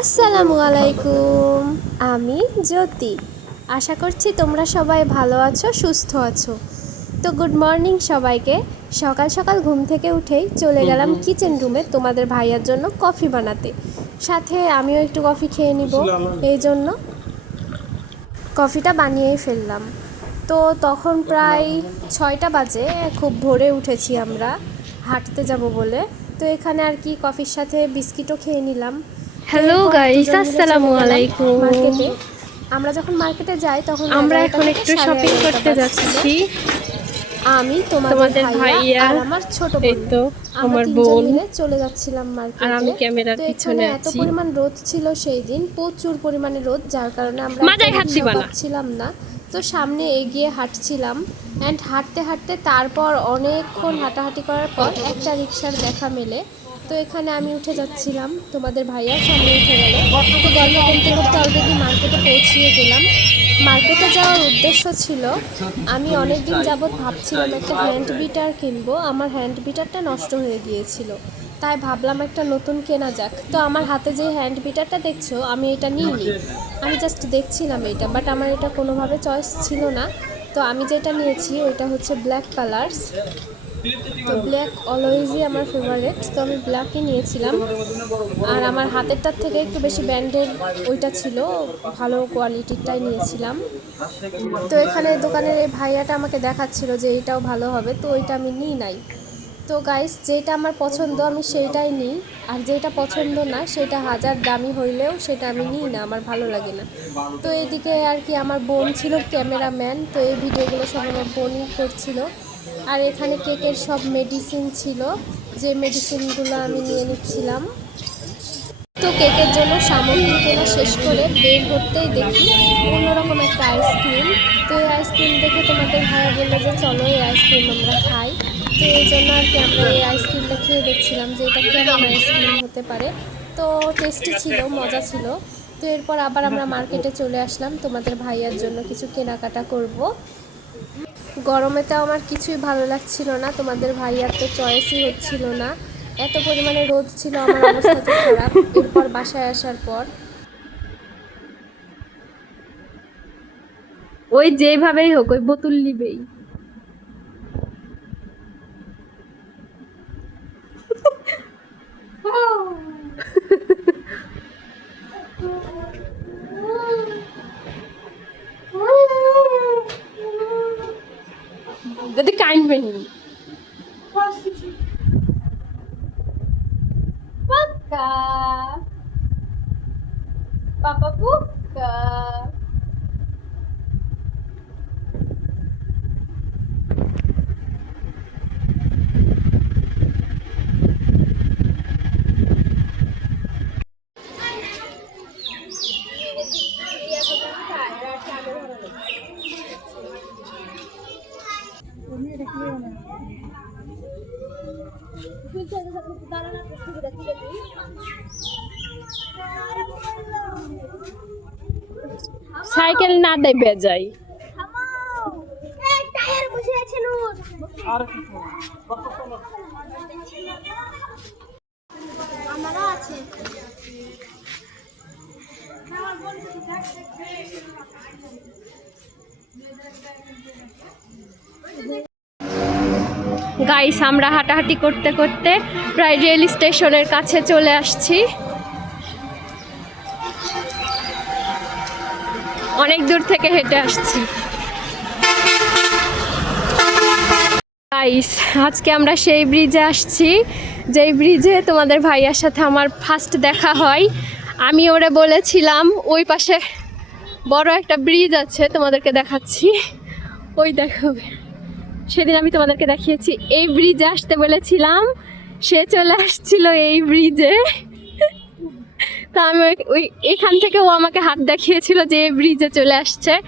আসসালামু আলাইকুম আমি জ্যোতি। আশা করছি তোমরা সবাই ভালো আছো সুস্থ আছো। তো গুড মর্নিং সবাইকে। সকাল সকাল ঘুম থেকে উঠেই চলে গেলাম কিচেন রুমে তোমাদের ভাইয়ার জন্য কফি বানাতে। সাথে আমিও একটু কফি খেয়ে নিব। এই জন্য কফিটা বানিয়েই ফেললাম। তো তখন প্রায় ছয়টা বাজে খুব ভোরে উঠেছি আমরা। হাঁটতে যাব বলে। তো এখানে আর কি কফির সাথে বিস্কিটও খেয়ে নিলাম। হ্যালো গাইস আসসালামু আলাইকুম আমরা যখন মার্কেটে যাই তখন আমরা এখন একটু শপিং করতে যাচ্ছি। আমি তোমাদের ভাইয়া আর আমার ছোট বোন। এই তো আমার বোন। চলে যাচ্ছিলাম মার্কেটে আর আমি ক্যামেরার পিছনে এখানে এত পরিমাণ রোদ ছিল সেই দিন প্রচুর পরিমাণে রোদ যার কারণে আমরা মাজায় হাত দিবা না। না। তো সামনে এগিয়ে হাঁটছিলাম অ্যান্ড হাঁটতে হাঁটতে তারপর অনেকক্ষণ হাঁটাহাঁটি করার পর একটা রিক্সার দেখা মেলে। তো এখানে আমি উঠে যাচ্ছিলাম, তোমাদের ভাইয়া সামনে উঠে গেল। তো গল্প করতে করতে অলরেডি মার্কেটে পৌঁছিয়ে গেলাম। মার্কেটে যাওয়ার উদ্দেশ্য ছিল, আমি অনেক দিন যাবৎ ভাবছিলাম একটা হ্যান্ড বিটার কিনবো, আমার হ্যান্ড বিটারটা নষ্ট হয়ে গিয়েছিল। তাই ভাবলাম একটা নতুন কেনা যাক। তো আমার হাতে যে হ্যান্ড বিটারটা দেখছ, আমি এটা নিইনি। আমি জাস্ট দেখছিলাম এটা বাট আমার এটা কোনোভাবে চয়েস ছিল না। তো আমি যেটা নিয়েছি, ওইটা হচ্ছে ব্ল্যাক কালার্স তো ব্ল্যাক অলওয়েজই আমার ফেভারিট তো আমি ব্ল্যাকই নিয়েছিলাম। আর আমার হাতেরটার থেকে একটু বেশি ব্র্যান্ডের ওইটা ছিল, ভালো কোয়ালিটিরটাই নিয়েছিলাম। তো এখানে দোকানের এই ভাইয়াটা আমাকে দেখাচ্ছিল যে এইটাও ভালো হবে, তো ওইটা আমি নিই নাই। তো গাইস যেটা আমার পছন্দ আমি সেইটাই নিই, আর যেটা পছন্দ না, সেটা হাজার দামি হইলেও সেটা আমি নিই না, আমার ভালো লাগে না। তো এদিকে আর কি আমার বোন ছিল, ক্যামেরাম্যান, তো এই ভিডিওগুলো সব আমার বোনই করছিল। আর এখানে কেকের সব মেডিসিন ছিল, যে মেডিসিনগুলো আমি নিয়ে নিচ্ছিলাম। তো কেকের জন্য সামগ্রী কেনা শেষ করে বের করতেই দেখি অন্যরকম একটা আইসক্রিম তো এই আইসক্রিম দেখে তোমাদের ভাইয়া বলল যে, চলো এই আইসক্রিম আমরা খাই। তো এই জন্য আর কি আমরা এই আইসক্রিমটা খেয়ে দেখছিলাম যে এটা কেমন আইসক্রিম হতে পারে। তো টেস্টি ছিল, মজা ছিল। তো এরপর আবার আমরা মার্কেটে চলে আসলাম। তোমাদের ভাইয়ার জন্য কিছু কেনাকাটা করব। গরমেতে আমার কিছুই ভালো লাগছিল না, তোমাদের ভাইয়ার তো চয়েসই হচ্ছিল না। এত পরিমাণে রোদ ছিল, আমার অবস্থা তো খারাপ। এরপর বাসায় আসার পর। ওই যেভাবেই হোক, ওই বোতল নিবেই। buka. Papa buka. সাইকেল না যাই। আমারও আছে। গাইস আমরা হাঁটাহাঁটি করতে করতে প্রায় রেল স্টেশনের কাছে চলে আসছি। অনেক দূর থেকে হেঁটে আসছি। গাইস আজকে আমরা সেই ব্রিজে আসছি। যেই ব্রিজে তোমাদের ভাইয়ার সাথে আমার ফার্স্ট দেখা হয়, আমি ওরে বলেছিলাম, ওই পাশে বড় একটা ব্রিজ আছে, তোমাদেরকে দেখাচ্ছি। ওই দেখো। সেদিন আমি তোমাদেরকে দেখিয়েছি, এই ব্রিজে আসতে বলেছিলাম, সে চলে আসছিল এই ব্রিজে তা আমি ওই- এখান থেকে ও আমাকে হাত দেখিয়েছিল যে এই ব্রিজে চলে আসছে,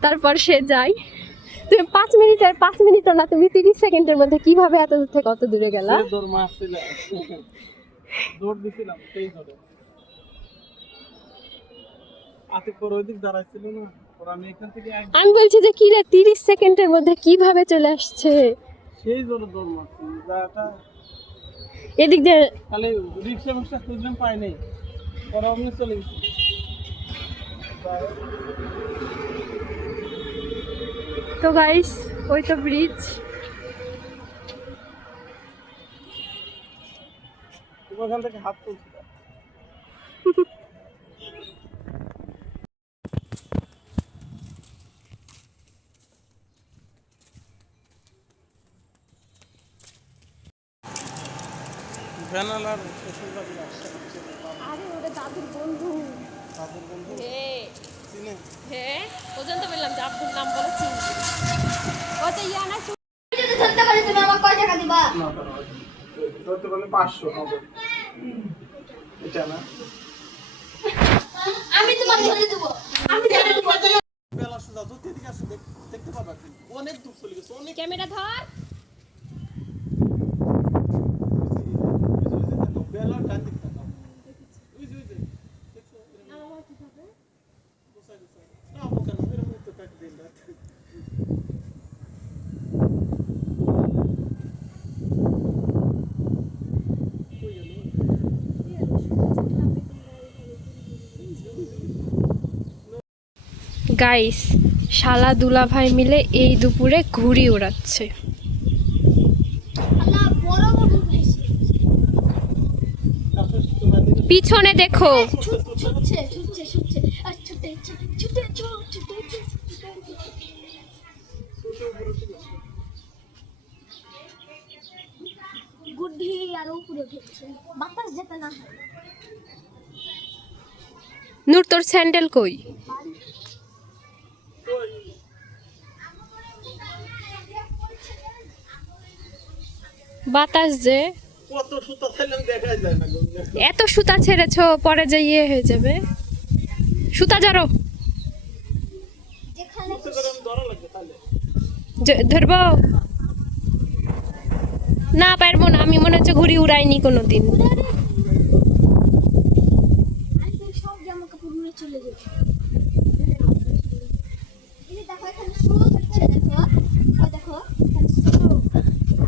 তারপর সে যায়। তুমি পাঁচ মিনিট আর পাঁচ মিনিট না, তুমি তিরিশ সেকেন্ডের মধ্যে কীভাবে এত দূর থেকে অত দূরে গেলা? দাঁড়াইছিল না। আমি বলছি যে কি রে তিরিশ সেকেন্ডের মধ্যে কীভাবে চলে আসছে? সেই জোরে দৌড় মারছি। এদিক দিয়ে খালি রিক্সা মিক্সা খুঁজলাম পাই নাই। পরে আমি চলে গেছি। তো গাইস ওই তো ব্রিজ তুমি ওখান থেকে হাত তুলছি। আসছে আরে ওটা দাদুর বন্ধু। তাদের বন্ধু? চিনে? পর্যন্ত বললাম যে নাম বলে চিনছি ও তো ইয়ানা যদি ধরতে পারি তুমি আমার কয় টাকা দিবা ধরতে পারলে পাঁচশো নগদ এটা না? আমি তোমার ধরে দেবো। আমি ধরে দেবো বেলা সোজা তো এদিকে আসো দেখতে পাবা অনেক দূর চলে গেছে অনেক ক্যামেরা ধর বেলার ডান দিক তাকাও ওই যে ওই যে দেখছ বসাই বসাই না বোকা না এরকম তো কাট দিন রাত কই গেল গাইস শালা দুলা ভাই মিলে এই দুপুরে ঘুড়ি ওড়াচ্ছে। পিছনে দেখো। গুড্ডি আর উপরে উঠেছে। বাতাস যেতে না নূর তোর স্যান্ডেল কই? বাতাস যে কত সুতা থাইলাম দেখাই যায় না গো এত সুতা ছেড়েছো পরে যে ইয়ে হয়ে যাবে। সুতা জড়ো যেখানে বুঝতে করে আমি ধরা লাগবে তাহলে। জ- ধরবো? না পারব না আমি মনে হচ্ছে ঘুড়ি উড়াইনি কাপড় নিয়ে চলে যাব। দেখো এখানে দেখো ওই দেখো এখানে স্রোত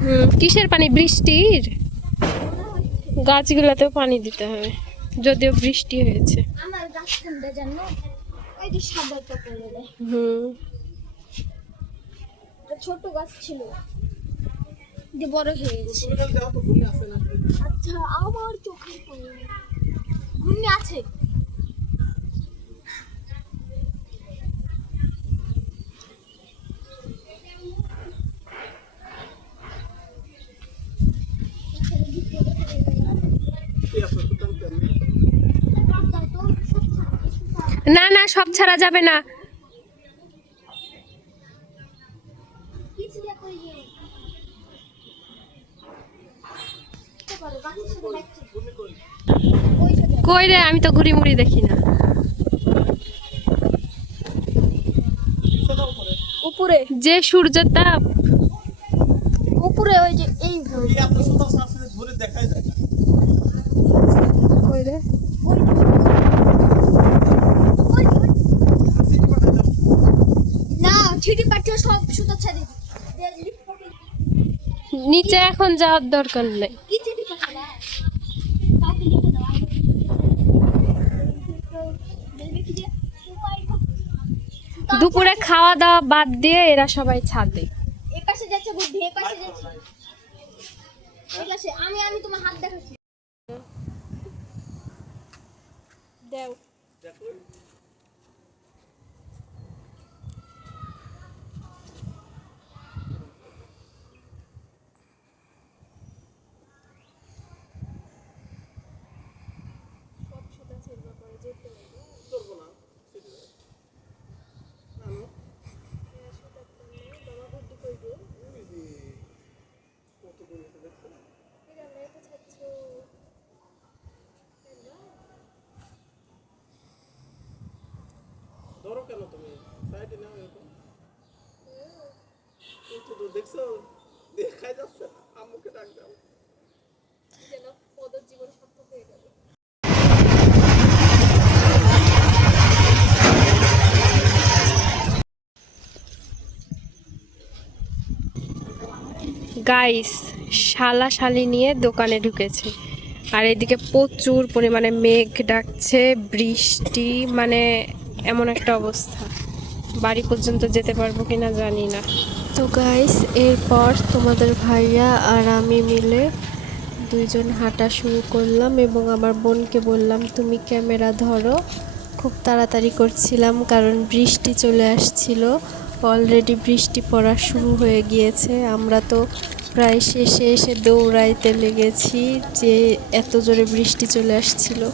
হুম কিসের পানি? বৃষ্টির? গাছগুলোতেও পানি দিতে হবে যদিও বৃষ্টি হয়েছে। হুম। ছোট গাছ ছিল। যে বড় হয়ে আসে আচ্ছা আমার চোখে পড়ল আছে না না সব ছাড়া যাবে না। কই রে আমি তো ঘুরি মুড়ি দেখি না। উপরে। যে সূর্য তাপ। উপরে ওই যে এই ঘুরে দেখাই যায়। কই রে ওই ওই সিটি পাঠাই যাও না ছিটি পাটিয়ে সব সুতা ছেড়ে নিচে এখন যাওয়ার দরকার নেই। দুপুরে খাওয়া দাওয়া বাদ দিয়ে এরা সবাই ছাদে। এ যাচ্ছে বুদ্ধি এ যাচ্ছে। ঠিক আছে আমি আমি তোমার হাত দেখাচ্ছি। দেও করব না সিটি আমি ওই যে কত দূর গেছে দেখছ ধরো কেন তুমি সাইডে নাও এরকম কত দূর দেখছ দেখাই যাচ্ছে আম্মুকে ডাক দাও গাইস শালা শালি নিয়ে দোকানে ঢুকেছে। আর এদিকে প্রচুর পরিমাণে মেঘ ডাকছে, বৃষ্টি মানে এমন একটা অবস্থা। বাড়ি পর্যন্ত যেতে পারব কিনা জানি না। তো গাইস এরপর তোমাদের ভাইয়া আর আমি মিলে দুইজন হাঁটা শুরু করলাম এবং আমার বোনকে বললাম, তুমি ক্যামেরা ধরো। খুব তাড়াতাড়ি করছিলাম কারণ বৃষ্টি চলে আসছিল। অলরেডি বৃষ্টি পড়া শুরু হয়ে গিয়েছে। আমরা তো প্রায় শেষে এসে দৌড়াইতে লেগেছি যে এত জোরে বৃষ্টি চলে আসছিল।